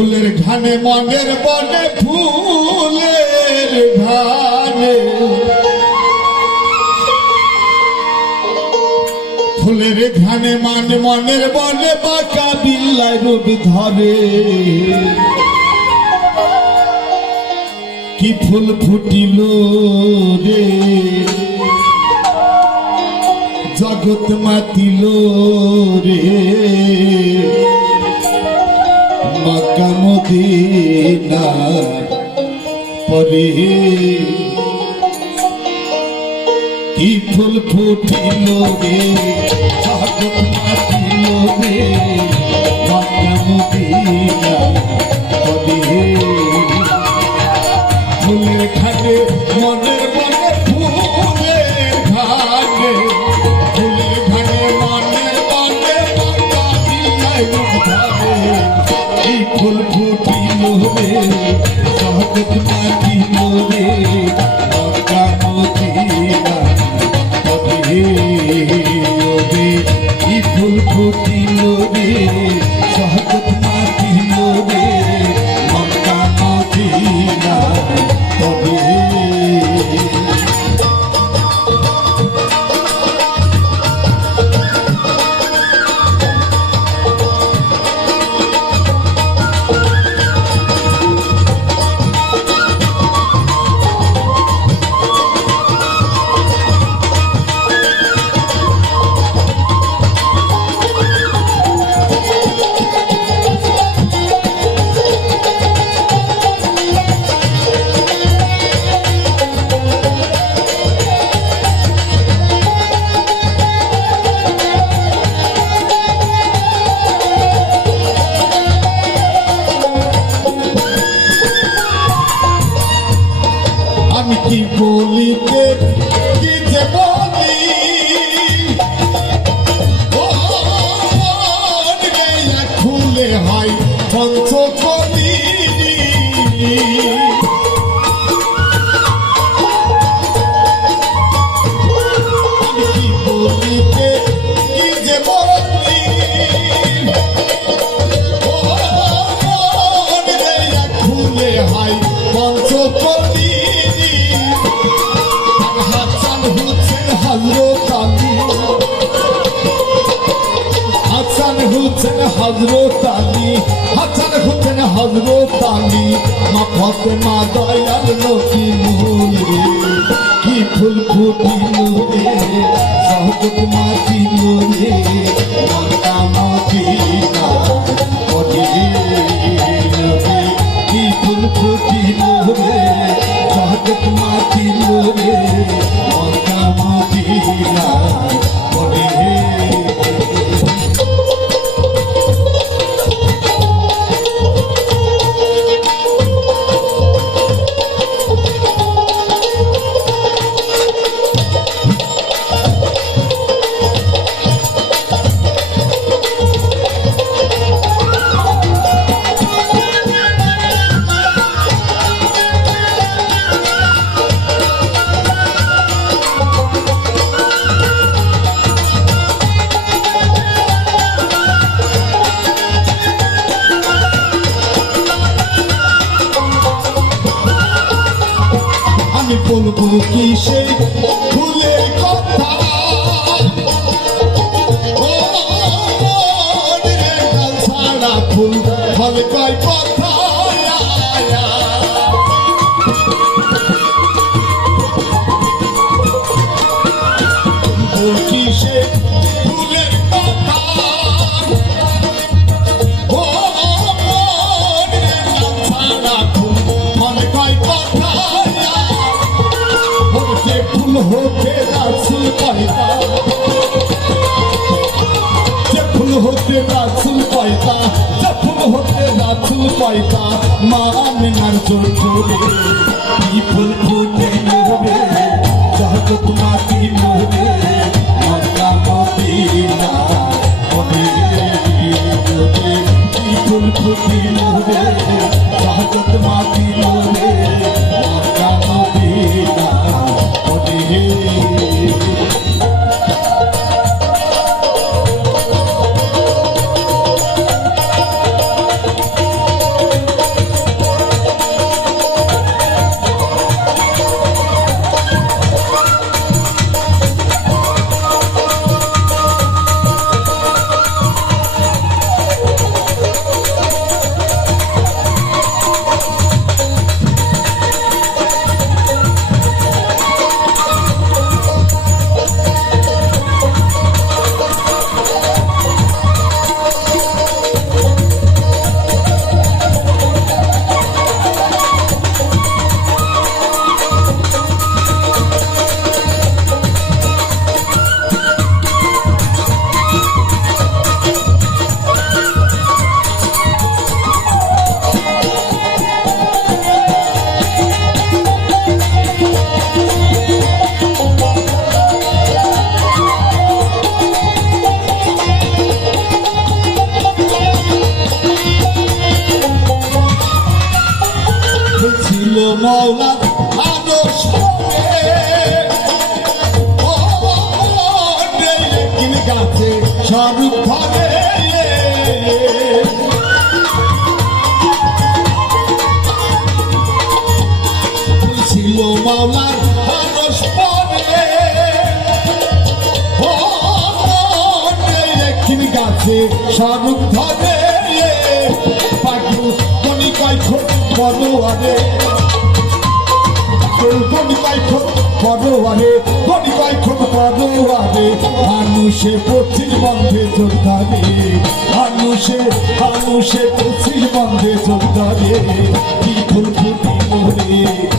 ফুলের ঘানে, মনের বনে, ফুলের ঘানে। ফুলের ঘানে মানে মনের বনে, বাঁকা বিল্লায় রূপ ধরে কি ফুল ফুটিল রে? জগৎ মাতিল রে। মদিনার পরে কি ফুল ফুটিল রে জগৎ মাতিল রে মক্কা মদিনার পরে ফুলের ঘাটে মনের বনে ফুলের ঘাটে ফুলের ফুল ফুটিল রে জগৎ মাতিল রে বাঁকা মদিনা তবে এই ফুল ফুটিল হাসান হুসেন হজরত আলী হাসান হুসেন হজরত আলী মা ফতেমা দয়াল নবী মূল রে কি ফুল ফুটিল রে সহজত মাতিল রে বলব কি সেই ফুলের কথা। ছাড়া ফুল ফল কথা। হতে ফুল হতে রাসুল পয়দা যে ফুল হতে রাসুল পয়দা যে ফুল হতে রাসুল পয়দা মা আমিনার জোর করে কি ফুল ফুটে হবে জগত মাটি লোরে মক্কা মদিনা গাছে শাহরুখ ধরে পাখু কণিকায় খোঁজ পরোয়ারে কণিকায় খোঁজ পরোয়ারে কণিকায় খোঁজ পরোয়ারে মানুষে মানুষে মানুষে পশ্চিমবঙ্গে যোগদারে কি ফুল ফুটি মোরে